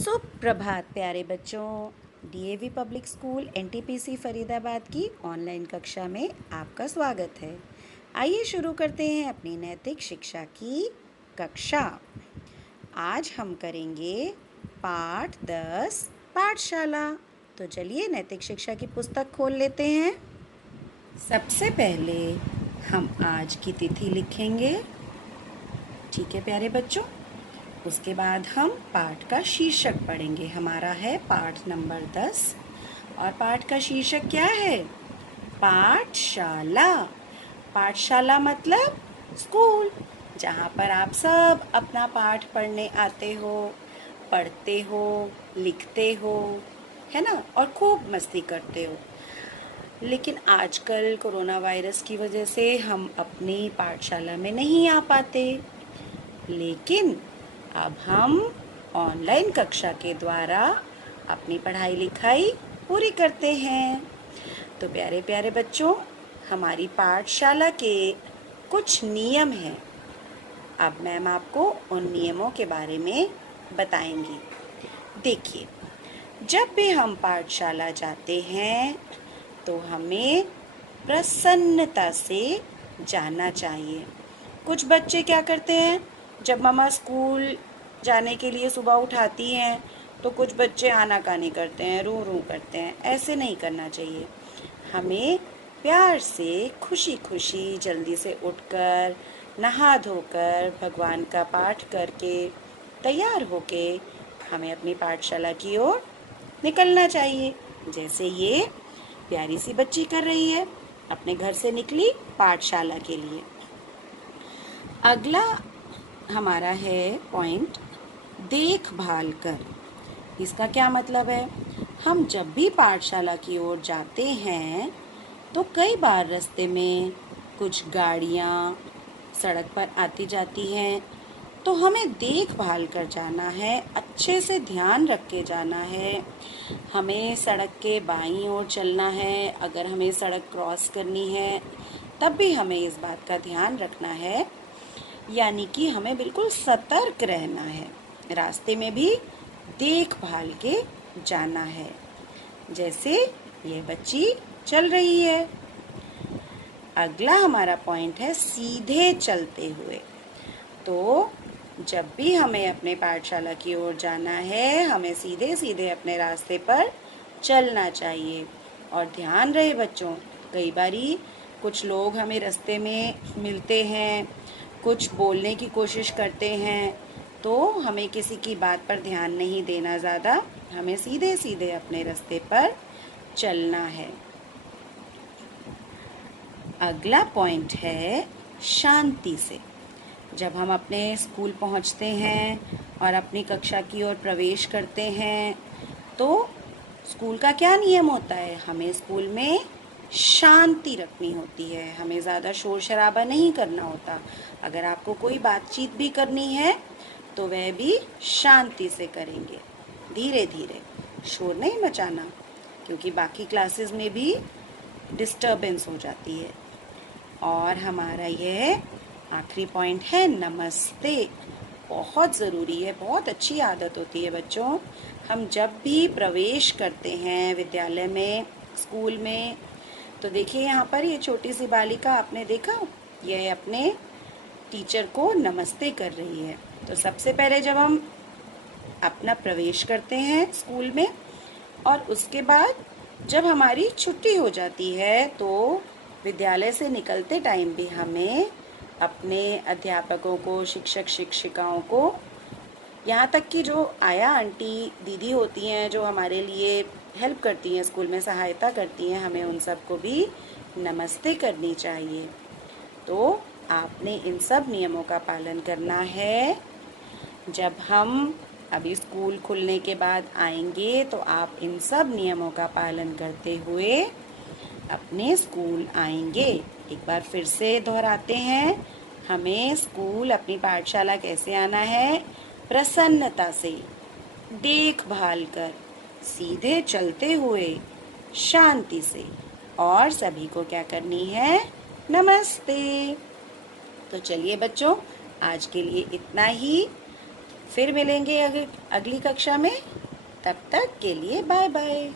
सुप्रभात प्यारे बच्चों। DAV public school NTPC Faridabad की ऑनलाइन कक्षा में आपका स्वागत है। आइए शुरू करते हैं अपनी नैतिक शिक्षा की कक्षा। आज हम करेंगे पाठ 10 पाठशाला। तो चलिए नैतिक शिक्षा की पुस्तक खोल लेते हैं। सबसे पहले हम आज की तिथि लिखेंगे। ठीक है प्यारे बच्चों। उसके बाद हम पाठ का शीर्षक पढ़ेंगे। हमारा है पाठ नंबर 10 और पाठ का शीर्षक क्या है? पाठशाला। पाठशाला मतलब स्कूल, जहाँ पर आप सब अपना पाठ पढ़ने आते हो, पढ़ते हो, लिखते हो, है ना, और खूब मस्ती करते हो। लेकिन आजकल कोरोना वायरस की वजह से हम अपनी पाठशाला में नहीं आ पाते, लेकिन अब हम ऑनलाइन कक्षा के द्वारा अपनी पढ़ाई लिखाई पूरी करते हैं। तो प्यारे प्यारे बच्चों, हमारी पाठशाला के कुछ नियम हैं। अब मैम आपको उन नियमों के बारे में बताएंगी। देखिए, जब भी हम पाठशाला जाते हैं तो हमें प्रसन्नता से जाना चाहिए। कुछ बच्चे क्या करते हैं, जब मम्मा स्कूल जाने के लिए सुबह उठाती हैं तो कुछ बच्चे आनाकानी करते हैं, रू रू करते हैं। ऐसे नहीं करना चाहिए। हमें प्यार से खुशी खुशी जल्दी से उठकर नहा धोकर भगवान का पाठ करके तैयार होके हमें अपनी पाठशाला की ओर निकलना चाहिए। जैसे ये प्यारी सी बच्ची कर रही है, अपने घर से निकली पाठशाला के लिए। अगला हमारा है पॉइंट, देखभाल कर। इसका क्या मतलब है? हम जब भी पाठशाला की ओर जाते हैं तो कई बार रास्ते में कुछ गाड़ियाँ सड़क पर आती जाती हैं, तो हमें देखभाल कर जाना है, अच्छे से ध्यान रख के जाना है। हमें सड़क के बाईं ओर चलना है। अगर हमें सड़क क्रॉस करनी है तब भी हमें इस बात का ध्यान रखना है, यानी कि हमें बिल्कुल सतर्क रहना है। रास्ते में भी देखभाल के जाना है, जैसे ये बच्ची चल रही है। अगला हमारा पॉइंट है सीधे चलते हुए। तो जब भी हमें अपने पाठशाला की ओर जाना है, हमें सीधे सीधे अपने रास्ते पर चलना चाहिए। और ध्यान रहे बच्चों, कई बारी कुछ लोग हमें रास्ते में मिलते हैं, कुछ बोलने की कोशिश करते हैं, तो हमें किसी की बात पर ध्यान नहीं देना ज़्यादा। हमें सीधे सीधे अपने रास्ते पर चलना है। अगला पॉइंट है शांति से। जब हम अपने स्कूल पहुंचते हैं और अपनी कक्षा की ओर प्रवेश करते हैं तो स्कूल का क्या नियम होता है? हमें स्कूल में शांति रखनी होती है। हमें ज़्यादा शोर शराबा नहीं करना होता। अगर आपको कोई बातचीत भी करनी है तो वह भी शांति से करेंगे, धीरे धीरे, शोर नहीं मचाना, क्योंकि बाकी क्लासेस में भी डिस्टर्बेंस हो जाती है। और हमारा यह आखिरी पॉइंट है नमस्ते। बहुत ज़रूरी है, बहुत अच्छी आदत होती है बच्चों। हम जब भी प्रवेश करते हैं विद्यालय में, स्कूल में, तो देखिए यहाँ पर ये छोटी सी बालिका, आपने देखा, यह अपने टीचर को नमस्ते कर रही है। तो सबसे पहले जब हम अपना प्रवेश करते हैं स्कूल में, और उसके बाद जब हमारी छुट्टी हो जाती है तो विद्यालय से निकलते टाइम भी हमें अपने अध्यापकों को, शिक्षक शिक्षिकाओं को, यहाँ तक कि जो आया आंटी दीदी होती हैं जो हमारे लिए हेल्प करती हैं, स्कूल में सहायता करती हैं, हमें उन सबको भी नमस्ते करनी चाहिए। तो आपने इन सब नियमों का पालन करना है। जब हम अभी स्कूल खुलने के बाद आएंगे तो आप इन सब नियमों का पालन करते हुए अपने स्कूल आएंगे। एक बार फिर से दोहराते हैं, हमें स्कूल, अपनी पाठशाला कैसे आना है? प्रसन्नता से, देखभाल कर, सीधे चलते हुए, शांति से, और सभी को क्या करनी है? नमस्ते। तो चलिए बच्चों, आज के लिए इतना ही। फिर मिलेंगे अगली कक्षा में। तब तक के लिए बाय बाय।